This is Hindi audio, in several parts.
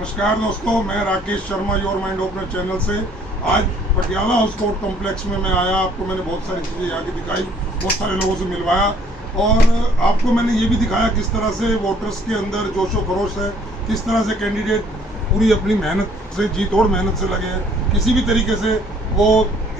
नमस्कार दोस्तों, मैं Rakesh Sharma your mind opener channel से आज पटियाला हाउस कोर्ट कॉम्प्लेक्स में मैं आया। आपको मैंने बहुत सारी चीज़ें यहाँ की दिखाई, बहुत सारे लोगों से मिलवाया और आपको मैंने ये भी दिखाया किस तरह से वोटर्स के अंदर जोशो खरोश है, किस तरह से कैंडिडेट पूरी अपनी मेहनत से, जी तोड़ मेहनत से लगे हैं। किसी भी तरीके से वो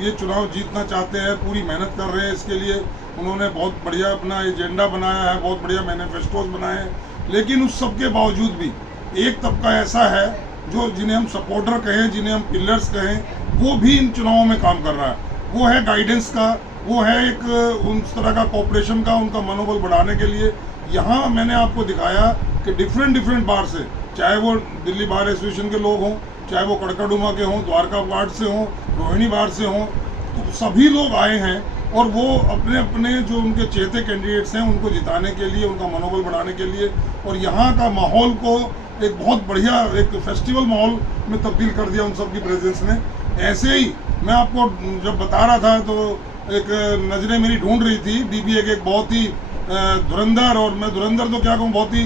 ये चुनाव जीतना चाहते हैं, पूरी मेहनत कर रहे हैं। इसके लिए उन्होंने बहुत बढ़िया अपना एजेंडा बनाया है, बहुत बढ़िया मैनिफेस्टोज बनाए हैं। लेकिन उस सब के बावजूद भी एक तबका ऐसा है जो जिन्हें हम सपोर्टर कहें, जिन्हें हम पिलर्स कहें, वो भी इन चुनावों में काम कर रहा है। वो है गाइडेंस का, वो है एक उस तरह का कोऑपरेशन का, उनका मनोबल बढ़ाने के लिए। यहाँ मैंने आपको दिखाया कि डिफरेंट बार से, चाहे वो दिल्ली बार एसोसिएशन के लोग हों, चाहे वो कड़कड़डुमा के हों, द्वारका वार्ड से हों, रोहिणी वार्ड से हों, तो सभी लोग आए हैं और वो अपने अपने जो उनके चहेते कैंडिडेट्स हैं उनको जिताने के लिए, उनका मनोबल बढ़ाने के लिए। और यहाँ का माहौल को एक बहुत बढ़िया एक फेस्टिवल माहौल में तब्दील कर दिया उन सब की प्रेजेंस ने। ऐसे ही मैं आपको जब बता रहा था तो एक नज़रें मेरी ढूंढ रही थी डीबीए के एक बहुत ही धुरंधर, और मैं धुरंधर तो क्या कहूँ, बहुत ही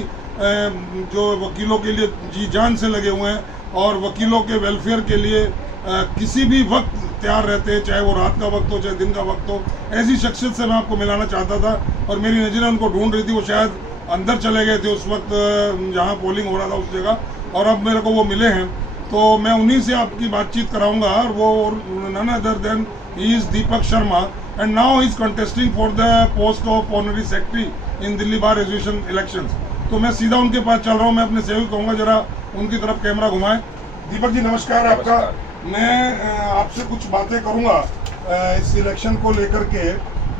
जो वकीलों के लिए जी जान से लगे हुए हैं और वकीलों के वेलफेयर के लिए किसी भी वक्त तैयार रहते हैं, चाहे वो रात का वक्त हो चाहे दिन का वक्त हो। ऐसी शख्सियत से मैं आपको मिलाना चाहता था और मेरी नज़रें उनको ढूंढ रही थी। वो शायद अंदर चले गए थे उस वक्त जहाँ पोलिंग हो रहा था उस जगह, और अब मेरे को वो मिले हैं। तो मैं उन्हीं से आपकी बातचीत कराऊंगा। और वो none other than he is Deepak Sharma and now he is contesting for the post of honorary secretary in Delhi bar association elections. तो मैं सीधा उनके पास चल रहा हूँ। मैं अपने सेवक कहूँगा जरा उनकी तरफ कैमरा घुमाएं। दीपक जी नमस्कार। आपका मैं आपसे कुछ बातें करूँगा इस इलेक्शन को लेकर के,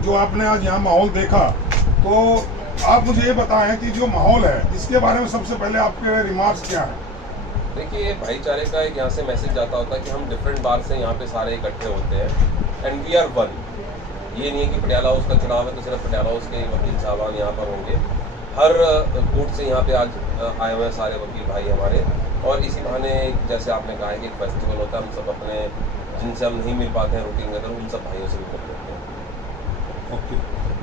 जो आपने आज यहाँ माहौल देखा। तो आप मुझे ये बताएं कि जो माहौल है इसके बारे में सबसे पहले आपके रिमार्क्स क्या हैं? देखिए, भाईचारे का एक यहाँ से मैसेज जाता होता है कि हम डिफरेंट बार से यहाँ पे सारे इकट्ठे होते हैं एंड वी आर वन। ये नहीं है कि पटियाला हाउस का चुनाव है तो सिर्फ पटियाला हाउस के वकील साहबान यहाँ पर होंगे। हर कोर्ट से यहाँ पे आज आए हुए हैं सारे वकील भाई हमारे, और इसी बहाने जैसे आपने कहा है कि एक फेस्टिवल होता है, हम सब अपने जिनसे हम नहीं मिल पाते हैं रूटीन के अंदर, उन सब भाइयों से भी मिल लेते हैं। ओके,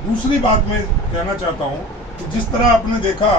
दूसरी बात मैं कहना चाहता हूँ कि जिस तरह आपने देखा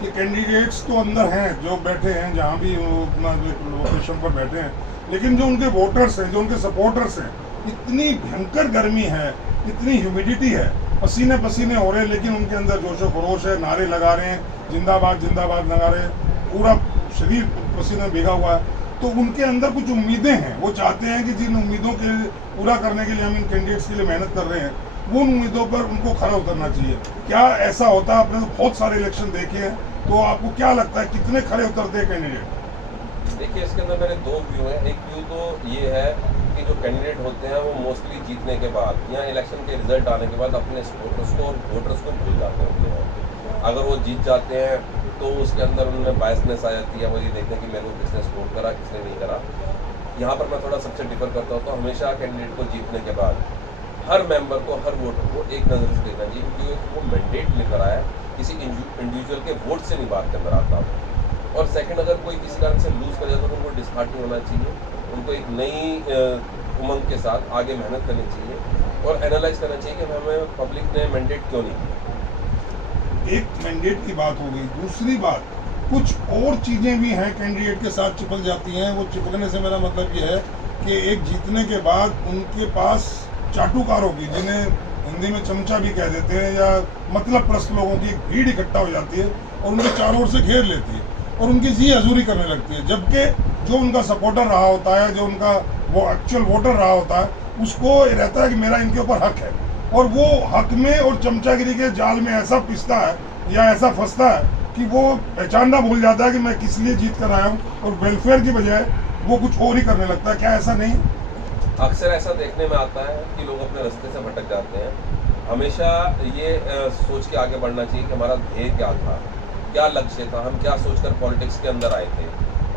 कि कैंडिडेट्स तो अंदर हैं जो बैठे हैं, जहाँ भी अपना लोकेशन पर बैठे हैं, लेकिन जो उनके वोटर्स हैं, जो उनके सपोर्टर्स हैं, इतनी भयंकर गर्मी है, इतनी ह्यूमिडिटी है, पसीने पसीने हो रहे हैं, लेकिन उनके अंदर जोशो खरोश है, नारे लगा रहे हैं, जिंदाबाद जिंदाबाद लगा रहे हैं, पूरा शरीर पसीने भीगा हुआ है। तो उनके अंदर कुछ उम्मीदें हैं, वो चाहते हैं कि जिन उम्मीदों के पूरा करने के लिए हम इन कैंडिडेट्स के लिए मेहनत कर रहे हैं, वो उन उम्मीदों पर उनको खरा उतरना चाहिए। क्या ऐसा होता है? आपने तो बहुत सारे इलेक्शन देखे हैं, तो आपको क्या लगता है कितने खरे उतरते हैं कैंडिडेट? देखिए, इसके अंदर मेरे दो व्यू हैं। एक व्यू तो ये है कि जो कैंडिडेट होते हैं वो मोस्टली जीतने के बाद या इलेक्शन के रिजल्ट आने के बाद अपने सपोर्टर्स को और वोटर्स को भूल जाते होते हैं। अगर वो जीत जाते हैं तो उसके अंदर उनमें बायसनेस आ जाती है, वो ये देखते हैं कि मेरे को किसने सपोर्ट करा, किसने नहीं करा। यहाँ पर मैं थोड़ा सबसे डिफर करता हूँ। तो हमेशा कैंडिडेट को जीतने के बाद हर मेंबर को, हर वोटर को एक नज़र से देखना चाहिए, क्योंकि वो मैंडेट लेकर आया, किसी इंडिविजुअल के वोट से नहीं बात के अंदर आता। और सेकंड, अगर कोई किसी कारण से लूज़ कर जाता तो उनको डिसहार्टनिंग होना चाहिए, उनको एक नई उमंग के साथ आगे मेहनत करनी चाहिए और एनालाइज करना चाहिए कि हमें पब्लिक ने मैंडेट क्यों नहीं किया। एक मैंडेट की बात हो गई। दूसरी बात, कुछ और चीज़ें भी हैं कैंडिडेट के साथ चिपक जाती हैं। वो चिपकने से मेरा मतलब ये है कि एक जीतने के बाद उनके पास चाटुकारों की, जिन्हें हिंदी में चमचा भी कह देते हैं, या मतलब प्रस्त लोगों की एक भीड़ इकट्ठा हो जाती है और उनके चारों ओर से घेर लेती है और उनकी जी हजूरी करने लगती है। जबकि जो उनका सपोर्टर रहा होता है, जो उनका वो एक्चुअल वोटर रहा होता है, उसको रहता है कि मेरा इनके ऊपर हक है, और वो हक में और चमचागिरी के जाल में ऐसा पिसता है या ऐसा फंसता है कि वो पहचानना भूल जाता है कि मैं किस लिए जीत कर आया हूँ, और वेलफेयर की बजाय वो कुछ और ही करने लगता है। क्या ऐसा नहीं? अक्सर ऐसा देखने में आता है कि लोग अपने रास्ते से भटक जाते हैं। हमेशा ये सोच के आगे बढ़ना चाहिए कि हमारा ध्येय क्या था, क्या लक्ष्य था, हम क्या सोचकर पॉलिटिक्स के अंदर आए थे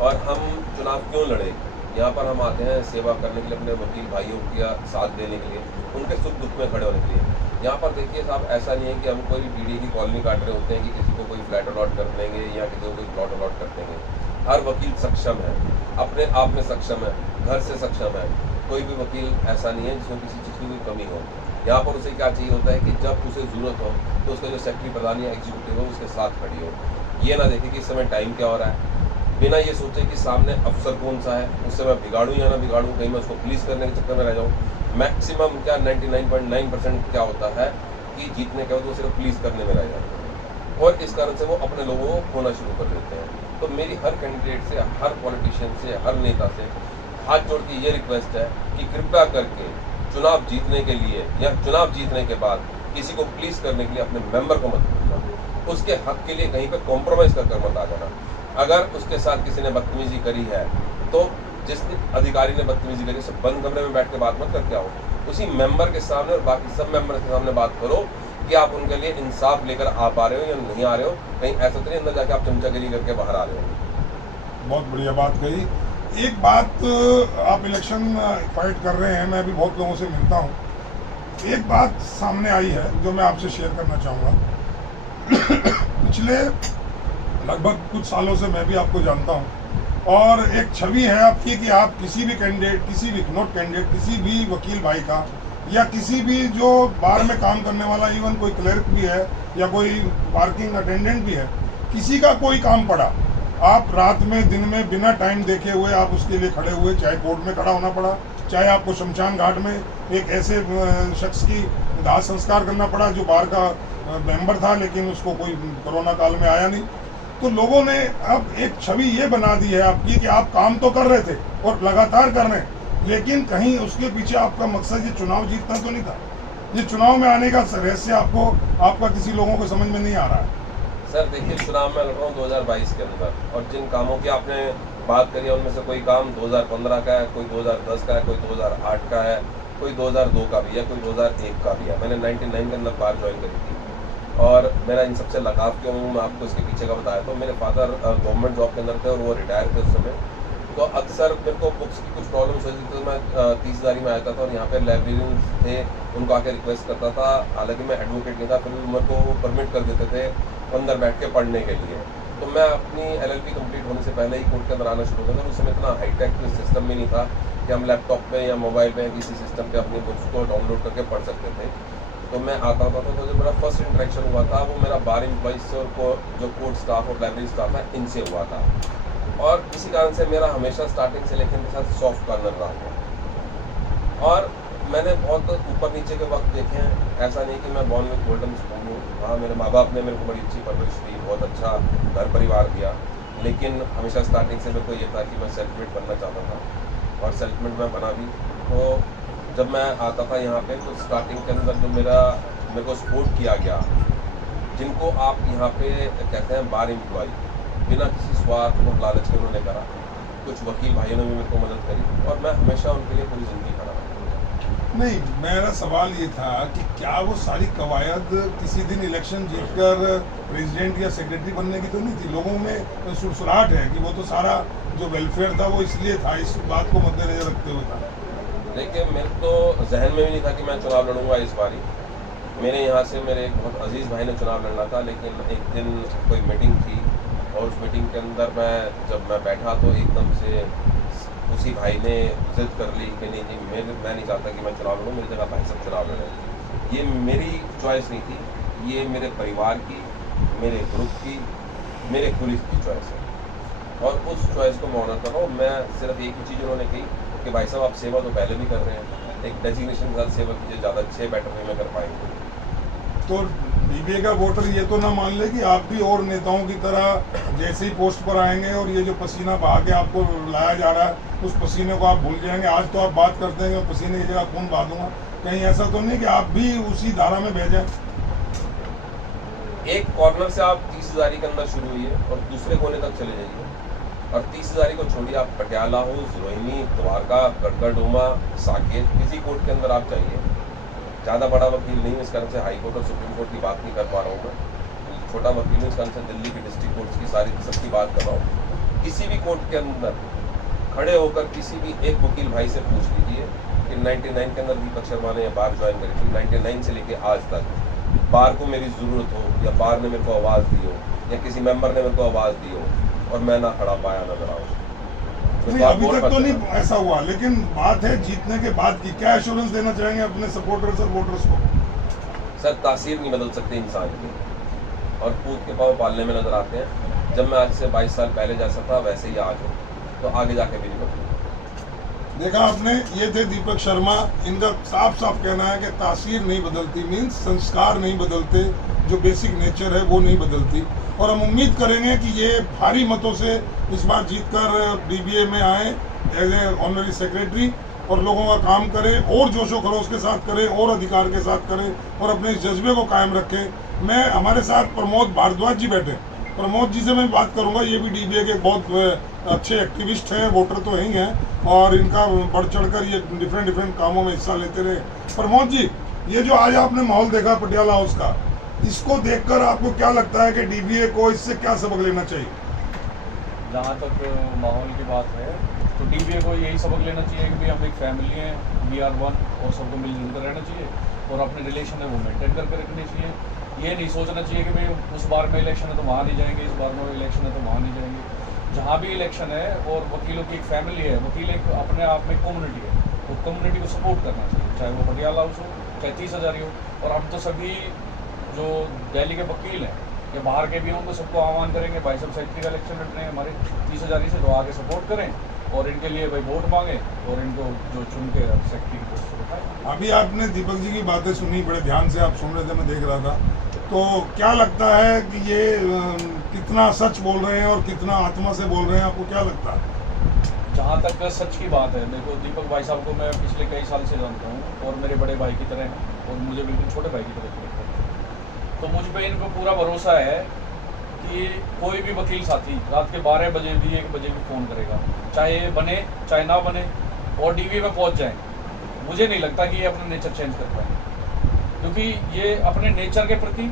और हम चुनाव क्यों लड़े। यहाँ पर हम आते हैं सेवा करने के लिए, अपने वकील भाइयों का साथ देने के लिए, उनके सुख दुख में खड़े होने के लिए। यहाँ पर देखिए साहब, ऐसा नहीं है कि हम कोई बीडी की कॉलोनी काट रहे होते हैं कि किसी को कोई फ्लैट अलॉट कर देंगे या किसी को कोई प्लॉट अलॉट कर देंगे। हर वकील सक्षम है, अपने आप में सक्षम है, घर से सक्षम है। कोई भी वकील ऐसा नहीं है जिसको किसी चीज़ की कोई कमी हो। यहाँ पर उसे क्या चाहिए होता है कि जब उसे ज़रूरत हो तो उसका जो सेक्रेटरी प्रधान या एग्जीक्यूटिव हो उसके साथ खड़ी हो। ये ना देखे कि इस समय टाइम क्या हो रहा है, बिना ये सोचे कि सामने अफसर कौन सा है, उससे मैं बिगाड़ूं या ना बिगाड़ूं, कहीं मैं उसको प्लीज़ करने के चक्कर में रह जाऊं। मैक्सिमम क्या 99.9% क्या होता है कि जीतने के बाद वो सिर्फ प्लीज़ करने में रह जाते हैं और इस कारण से वो अपने लोगों को खोना शुरू कर देते हैं। तो मेरी हर कैंडिडेट से, हर पॉलिटिशियन से, हर नेता से हाथ जोड़ के ये रिक्वेस्ट है कि कृपया करके चुनाव जीतने के लिए या चुनाव जीतने के बाद किसी को प्लीज़ करने के लिए अपने मेंबर को मत भूलना, उसके हक के लिए कहीं पे कॉम्प्रोमाइज़ कर मत आ जाना। अगर उसके साथ किसी ने बदतमीजी करी है तो जिस अधिकारी ने बदतमीजी करी उससे बंद कमरे में बैठ के बात मत करके आओ, उसी मेंबर के सामने और बाकी सब मेंबर के सामने बात करो कि आप उनके लिए इंसाफ लेकर आ पा रहे हो या नहीं आ रहे हो। कहीं ऐसा तो नहीं अंदर जाके आप चमचागिरी करके बाहर आ रहे हो। बहुत बढ़िया बात कही। एक बात, आप इलेक्शन फाइट कर रहे हैं, मैं भी बहुत लोगों से मिलता हूँ, एक बात सामने आई है जो मैं आपसे शेयर करना चाहूँगा। पिछले लगभग कुछ सालों से मैं भी आपको जानता हूँ और एक छवि है आपकी कि आप किसी भी कैंडिडेट, किसी भी नॉट कैंडिडेट, किसी भी वकील भाई का या किसी भी जो बार में काम करने वाला, इवन कोई क्लर्क भी है या कोई पार्किंग अटेंडेंट भी है, किसी का कोई काम पड़ा, आप रात में दिन में बिना टाइम देखे हुए आप उसके लिए खड़े हुए, चाहे कोर्ट में खड़ा होना पड़ा, चाहे आपको शमशान घाट में एक ऐसे शख्स की दाह संस्कार करना पड़ा जो बार का मेंबर था लेकिन उसको कोई कोरोना काल में आया नहीं। तो लोगों ने अब एक छवि ये बना दी है आपकी कि आप काम तो कर रहे थे और लगातार कर रहे हैं, लेकिन कहीं उसके पीछे आपका मकसद ये चुनाव जीतना तो नहीं था। ये चुनाव में आने का रहस्य आपका किसी लोगों को समझ में नहीं आ रहा है। सर देखिए, चुनाव में लड़ रहा हूँ 2022 के अंदर, और जिन कामों की आपने बात करी है उनमें से कोई काम 2015 का है, कोई 2010 का है, कोई 2008 का है, कोई 2002 का भी है, कोई 2001 का भी है। मैंने 99 के अंदर बार ज्वाइन करी थी और मेरा इन सबसे लगाव क्यों हूँ मैं आपको इसके पीछे का बताया। तो मेरे फादर गवर्नमेंट जॉब के अंदर थे और वो रिटायर थे उस समय। तो अक्सर मेरे को बुक्स की कुछ प्रॉब्लम्स होती थी तो मैं 30,000 में आता था और यहाँ पे लाइब्रेरियन थे, उनको आके रिक्वेस्ट करता था। हालांकि मैं एडवोकेट नहीं था, फिर भी मेरे को परमिट कर देते थे अंदर बैठ के पढ़ने के लिए। तो मैं अपनी LLB कंप्लीट होने से पहले ही कोर्ट के अंदर आना शुरू कर दिया। उस समय इतना हाईटेक सिस्टम भी नहीं था कि हम लैपटॉप पे या मोबाइल पे किसी सिस्टम पे अपनी बुक्स को डाउनलोड करके पढ़ सकते थे। तो मैं आता था तो जो मेरा फर्स्ट इंटरेक्शन हुआ था वो मेरा बार एम्प्लॉइज से और जो कोर्ट स्टाफ और लाइब्रेरी स्टाफ है इनसे हुआ था। और इसी कारण से मेरा हमेशा स्टार्टिंग से लेकर इनके साथ सॉफ्ट कॉर्नर रहा हूँ। और मैंने बहुत ऊपर नीचे के वक्त देखे हैं, ऐसा नहीं कि मैं बॉर्न विद गोल्डन स्पून हूँ। हाँ, मेरे माँ बाप ने मेरे को बड़ी अच्छी परवरिश दी, बहुत अच्छा घर परिवार दिया, लेकिन हमेशा स्टार्टिंग से मेरे को ये था कि मैं सेल्फ मेड बनना चाहता था और सेल्फ मेड मैं बना भी। तो जब मैं आता था यहाँ पे तो स्टार्टिंग के अंदर जो मेरे को सपोर्ट किया गया, जिनको आप यहाँ पे कहते हैं बार एम्प्लॉय, बिना किसी स्वार्थ और लालच के उन्होंने करा। कुछ वकील भाइयों ने भी मेरे को मदद करी और मैं हमेशा उनके लिए पूरी ज़िंदगी खड़ा रहा। नहीं, मेरा सवाल ये था कि क्या वो सारी कवायद किसी दिन इलेक्शन जीतकर प्रेसिडेंट या सेक्रेटरी बनने की तो नहीं थी? लोगों में सुरसुराहट है कि वो तो सारा जो वेलफेयर था वो इसलिए था, इस बात को मद्देनजर रखते हुए था। देखिए, मेरे तो जहन में भी नहीं था कि मैं चुनाव लड़ूंगा इस बारी। मेरे यहाँ से मेरे एक बहुत अजीज़ भाई ने चुनाव लड़ना था, लेकिन एक दिन कोई मीटिंग थी और उस मीटिंग के अंदर जब मैं बैठा तो एकदम से उसी भाई ने जिद कर ली कि नहीं जी, मैं नहीं चाहता कि मैं चुनाव लड़ूँ, मेरी जगह भाई सब चुनाव लड़ें। ये मेरी चॉइस नहीं थी, ये मेरे परिवार की, मेरे ग्रुप की, मेरे पुलिस की चॉइस है और उस चॉइस को मैं ऑनर कर रहा हूँ। मैं सिर्फ एक ही चीज़ उन्होंने कही कि भाई साहब आप सेवा तो पहले भी कर रहे हैं, एक डेजिग्नेशन के साथ सेवा कीजिए, ज़्यादा अच्छे बेटर वे में कर पाएंगे। तो बीबीए का वोटर ये तो ना मान ले कि आप भी और नेताओं की तरह जैसे ही पोस्ट पर आएंगे और ये जो पसीना बहा के आपको लाया जा रहा है उस पसीने को आप भूल जाएंगे। आज तो आप बात करते हैं कि पसीने की जगह खून बहा दूंगा, कहीं ऐसा तो नहीं कि आप भी उसी धारा में बह जाए? एक कॉर्नर से आप 30,000 के अंदर शुरू हुई है और दूसरे कोने तक चले जाइए और 30,000 को छोड़िए, आप पटियाला हो, रोहिणी, द्वारका, गढ़गड़डोमा, साकेत, किसी कोर्ट के अंदर आप जाइए। ज़्यादा बड़ा वकील नहीं हूँ, इस कारण से हाई कोर्ट और सुप्रीम कोर्ट की बात नहीं कर पा रहा हूँ मैं। छोटा वकील हूँ, इस कारण से दिल्ली की डिस्ट्रिक्ट कोर्ट्स की सारी सबकी बात कर रहा हूँ। किसी भी कोर्ट के अंदर खड़े होकर किसी भी एक वकील भाई से पूछ लीजिए कि 99 के अंदर दीपक शर्मा ने बार ज्वाइन करी थी, 99 से लेके आज तक बार को मेरी ज़रूरत हो या बार ने मेरे को आवाज़ दी हो या किसी मेंबर ने मेरे को आवाज़ दी हो और मैं ना खड़ा पाया ना लड़ा हूँ। नहीं, अभी तक तो नहीं ऐसा हुआ, लेकिन बात है जीतने के बाद की। क्या एश्योरेंस देना चाहेंगे अपने सपोर्टर्स और वोटर्स को? सर, तासीर नहीं बदल सकते इंसान की और पूत के पाँव पालने में नजर आते हैं। जब मैं आज से 22 साल पहले जैसा था वैसे ही आज हूँ, तो आगे जाके भी नहीं बदलूंगा। देखा आपने, ये थे दीपक शर्मा। इनका साफ साफ कहना है कि तासीर नहीं बदलती, मीन्स संस्कार नहीं बदलते, जो बेसिक नेचर है वो नहीं बदलती। और हम उम्मीद करेंगे कि ये भारी मतों से इस बार जीतकर डीबीए में आए एज ए ऑनरी सेक्रेटरी और लोगों का काम करें और जोशो खरोश के साथ करें और अधिकार के साथ करें और अपने इस जज्बे को कायम रखें। मैं हमारे साथ प्रमोद भारद्वाज जी बैठे, प्रमोद जी से मैं बात करूंगा। ये भी डीबीए के बहुत अच्छे एक्टिविस्ट हैं, वोटर तो ही हैं और इनका बढ़ चढ़कर ये डिफरेंट कामों में हिस्सा लेते रहे। प्रमोद जी, ये जो आज आपने माहौल देखा पटियाला हाउस का, इसको देखकर आपको क्या लगता है कि डीबीए को इससे क्या सबक लेना चाहिए? जहाँ तक माहौल की बात है तो डीबीए को यही सबक लेना चाहिए कि भाई हम एक फैमिली हैं, वी आर वन, और सबको मिलजुल कर रहना चाहिए और अपने रिलेशन है वो मेंटेन करके रखने चाहिए। ये नहीं सोचना चाहिए कि भाई उस बार में इलेक्शन है तो वहाँ नहीं जाएंगे, इस बार में इलेक्शन है तो वहाँ नहीं जाएंगे। जहाँ भी इलेक्शन है और वकीलों की एक फैमिली है, वकील एक अपने आप में कम्युनिटी है, तो कम्युनिटी को सपोर्ट करना चाहिए, चाहे वो पटियाला हाउस हो, चाहे 30,000 हो। और हम तो सभी जो दिल्ली के वकील हैं या बाहर के भी हैं उनको सबको आह्वान करेंगे, भाई सब सेक्रेटरी का इलेक्शन लड़ रहे हैं हमारे 30,000 से, तो आगे सपोर्ट करें और इनके लिए भाई वोट मांगे और इनको जो चुन के सेक्रेटरी की पोस्ट पर बैठाएं। अभी आपने दीपक जी की बातें सुनी, बड़े ध्यान से आप सुन रहे थे, मैं देख रहा था। तो क्या लगता है कि ये कितना सच बोल रहे हैं और कितना आत्मा से बोल रहे हैं, आपको क्या लगता है? जहाँ तक सच की बात है, देखो दीपक भाई साहब को मैं पिछले कई साल से जानता हूँ और मेरे बड़े भाई की तरह हैं और मुझे बिल्कुल छोटे भाई की तरह लगता है। तो मुझ पर इनको पूरा भरोसा है कि कोई भी वकील साथी रात के 12 बजे भी 1 बजे भी फ़ोन करेगा, चाहे बने चाहे ना बने, और डीबीए में पहुँच जाए। मुझे नहीं लगता कि ये अपना नेचर चेंज कर पाए, क्योंकि ये अपने नेचर के प्रति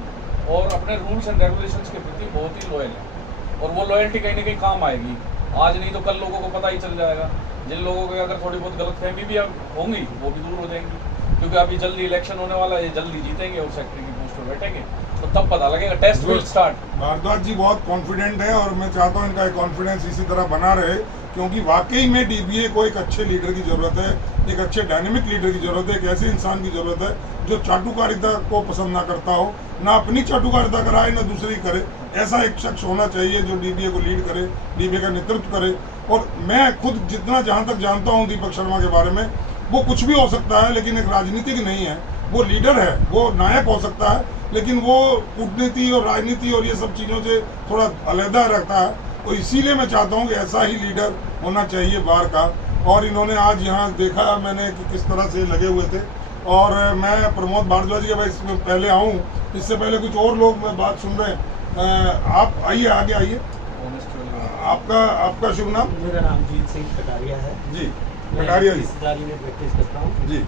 और अपने रूल्स एंड रेगुलेशंस के प्रति बहुत ही लॉयल है और वो लॉयल्टी कहीं ना कहीं काम आएगी। आज नहीं तो कल लोगों को पता ही चल जाएगा। जिन लोगों को अगर थोड़ी बहुत गलतफहमी भी होंगी वो भी दूर हो जाएंगी, क्योंकि अभी जल्दी इलेक्शन होने वाला है, ये जल्दी जीतेंगे और सेक्रेटरी की पोस्ट पर बैठेंगे, तो तब पता लगेगा। Test will start. Bhardwaj ji बहुत कॉन्फिडेंट है और मैं चाहता हूँ इनका कॉन्फिडेंस इसी तरह बना रहे, क्योंकि वाकई में डीबीए को एक अच्छे लीडर की जरूरत है, एक अच्छे डायनेमिक लीडर की जरूरत है, एक ऐसे इंसान की जरूरत है जो चाटुकारिता को पसंद ना करता हो, ना अपनी चाटुकारिता कराए ना दूसरी करे। ऐसा एक शख्स होना चाहिए जो डीबीए को लीड करे, डीबीए का नेतृत्व करे। और मैं खुद जितना जहाँ तक जानता हूँ दीपक शर्मा के बारे में, वो कुछ भी हो सकता है लेकिन एक राजनीतिक नहीं है। वो लीडर है, वो नायक हो सकता है, लेकिन वो कूटनीति और राजनीति और ये सब चीज़ों से थोड़ा अलहदा रहता है। तो इसीलिए मैं चाहता हूँ कि ऐसा ही लीडर होना चाहिए बाहर का। और इन्होंने आज यहाँ देखा मैंने कि किस तरह से लगे हुए थे। और मैं प्रमोद भारद्वाज के भाई इसमें पहले आऊँ, इससे पहले कुछ और लोग बात सुन रहे हैं। आप आइए, आगे आइए। आपका शुभ नाम? मेरा नाम जीत सिंह कटारिया है जी। मैं कटारिया जी। हिस्सेदारी में प्रैक्टिस करता हूँ जी।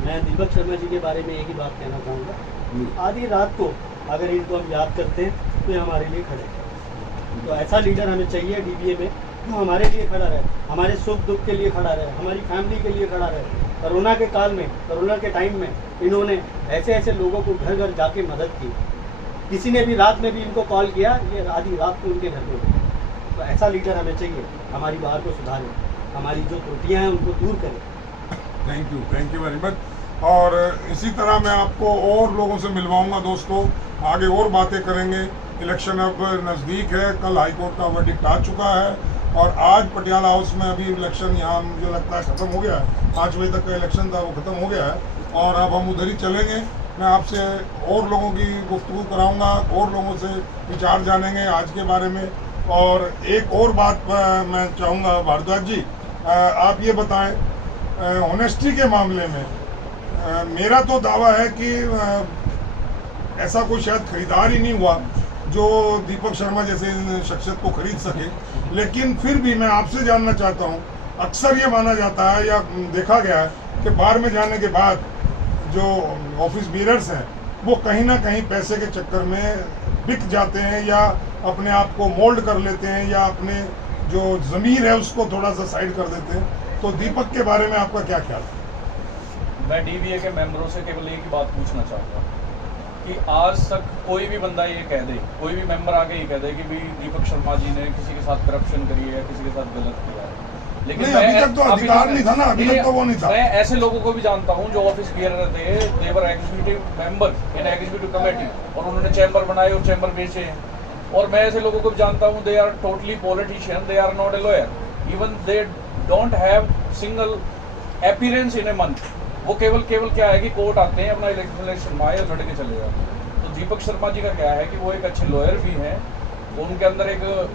मैं दीपक शर्मा जी के बारे में एक ही बात कहना चाहूँगा, आधी रात को अगर इनको हम याद करते हैं तो ये हमारे लिए खड़े हैं। तो ऐसा लीडर हमें चाहिए डीबीए में जो हमारे लिए खड़ा रहे, हमारे सुख दुख के लिए खड़ा रहे, हमारी फैमिली के लिए खड़ा रहे। कोरोना के काल में, कोरोना के टाइम में इन्होंने ऐसे ऐसे लोगों को घर घर जाके मदद की। किसी ने भी रात में भी इनको कॉल किया, ये आधी रात को उनके घर पे गए। तो ऐसा लीडर हमें चाहिए, हमारी बाहर को सुधारे, हमारी जो त्रुटियाँ हैं उनको दूर करे। Thank you very much. और इसी तरह मैं आपको और लोगों से मिलवाऊंगा दोस्तों, आगे और बातें करेंगे। इलेक्शन अब नज़दीक है, कल हाईकोर्ट का वर्डिक्ट आ चुका है और आज पटियाला हाउस में अभी इलेक्शन यहाँ मुझे लगता है ख़त्म हो गया है। 5 बजे तक का इलेक्शन था, वो ख़त्म हो गया है और अब हम उधर ही चलेंगे। मैं आपसे और लोगों की गुफ्तगू कराऊंगा, और लोगों से विचार जानेंगे आज के बारे में। और एक और बात मैं चाहूँगा भारद्वाज जी, आप ये बताएं ऑनेस्टी के मामले में मेरा तो दावा है कि ऐसा कोई शायद खरीदार ही नहीं हुआ जो दीपक शर्मा जैसे शख्सियत को खरीद सके। लेकिन फिर भी मैं आपसे जानना चाहता हूँ, अक्सर ये माना जाता है या देखा गया है कि बाहर में जाने के बाद जो ऑफिस बीयरर्स हैं वो कहीं ना कहीं पैसे के चक्कर में बिक जाते हैं या अपने आप को मोल्ड कर लेते हैं या अपने जो ज़मीर है उसको थोड़ा सा साइड कर देते हैं। तो दीपक के बारे में आपका क्या ख्याल है? मैं डीबीए के मेंबरों से केवल एक ही बात पूछना चाहूँगा कि आज तक कोई भी बंदा ये कह दे, कोई भी मेंबर आके ये कह दे कि भाई दीपक शर्मा जी ने किसी के साथ करप्शन करी है, किसी के साथ गलत किया है। लेकिन अभी तक तो अधिकार नहीं था ना, अभी तक तो वो नहीं था। मैं ऐसे लोगों को भी जानता हूँ जो ऑफिस बियरर थे, they were executive member in executive committee, और उन्होंने चैम्बर बनाए और चैम्बर बेचे हैं। और मैं ऐसे लोगों को भी जानता हूँ, they are totally politician, they are not a lawyer, even they don't have single appearance in a month. वो केवल क्या है कि कोर्ट आते हैं, अपना इलेक्शन में आए और लड़ के चले जाते हैं। तो दीपक शर्मा जी का क्या है कि वो एक अच्छे लॉयर भी हैं, उनके अंदर एक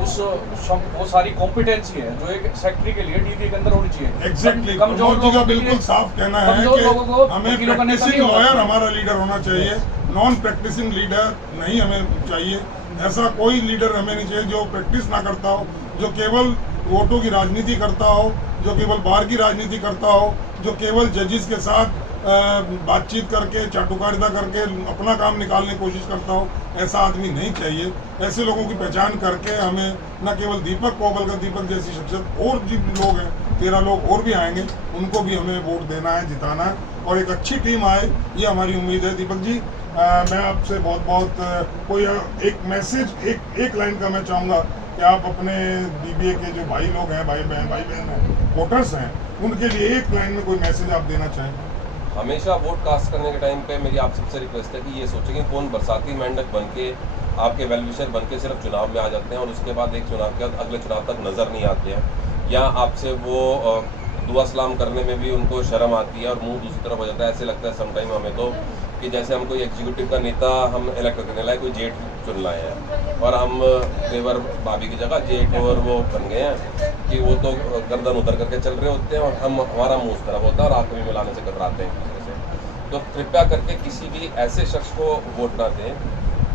वो सारी कॉम्पिटेंसी है जो एक सेक्रेटरी के लिए डीबीए के अंदर होनी चाहिए। एग्जैक्टली कमजोर प्रमोद जी का लोगों के लिए- बिल्कुल साफ कहना है कमजोर लोगों को कि हमें वकीलों का नेता प्रैक्टिसिंग नहीं होना लॉयर चाहिए। हमारा लीडर होना चाहिए, नॉन प्रैक्टिसिंग लीडर नहीं हमें चाहिए। ऐसा कोई लीडर हमें नहीं चाहिए जो प्रैक्टिस ना करता हो, जो केवल वोटों की राजनीति करता हो, जो केवल बार की राजनीति करता हो, जो केवल जजेस के साथ बातचीत करके चाटुकारिता करके अपना काम निकालने की कोशिश करता हो। ऐसा आदमी नहीं चाहिए। ऐसे लोगों की पहचान करके हमें न केवल दीपक को बल्कि दीपक जैसी शख्सियत और जिन लोग हैं 13 लोग और भी आएंगे, उनको भी हमें वोट देना है, जिताना है और एक अच्छी टीम आए, ये हमारी उम्मीद है। दीपक जी मैं आपसे बहुत कोई एक मैसेज एक लाइन का मैं चाहूँगा कि आप अपने डीबीए के जो भाई लोग हैं, भाई बहन हैं, वोटर्स हैं, उनके लिए एक लाइन में कोई मैसेज आप देना चाहें। हमेशा वोट कास्ट करने के टाइम पे मेरी आप सबसे रिक्वेस्ट है कि ये सोचें कि कौन बरसाती मेंढक बन के आपके वेलविशर बन के सिर्फ चुनाव में आ जाते हैं और उसके बाद एक चुनाव के बाद अगले चुनाव तक नज़र नहीं आते हैं, या आपसे वो दुआ सलाम करने में भी उनको शर्म आती है और मुंह दूसरी तरफ हो जाता है। ऐसे लगता है समटाइम हमें तो कि जैसे हम कोई एग्जीक्यूटिव का नेता हम इलेक्ट करने लाए, कोई जेठ चुन लाए हैं और हम देवर भाभी की जगह जेठ और वो बन गए हैं कि वो तो गर्दन उतर करके चल रहे होते हैं और हमारा मुंह उस तरफ होता है और आँख में मिलाने से कतराते हैं एक दूसरे से। तो कृपया करके किसी भी ऐसे शख्स को वोट ना दें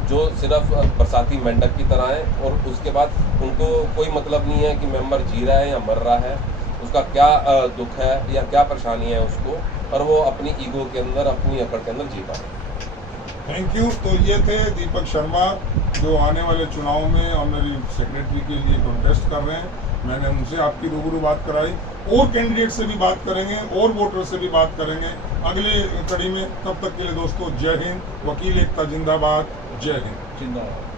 जो सिर्फ बरसाती मेंढक की तरह है और उसके बाद उनको कोई मतलब नहीं है कि मेंबर जी रहा है या मर रहा है, उसका क्या दुख है या क्या परेशानी है उसको, और वो अपनी ईगो के अंदर, अपनी अकड़ के अंदर जीता है। Thank you. तो ये थे दीपक शर्मा जो आने वाले चुनाव में ऑनरी सेक्रेटरी के लिए कॉन्टेस्ट कर रहे हैं। मैंने उनसे आपकी रूबरू बात कराई और कैंडिडेट से भी बात करेंगे और वोटर से भी बात करेंगे अगले कड़ी में। तब तक के लिए दोस्तों जय हिंद। वकील एकता जिंदाबाद। जय हिंद। जिंदाबाद।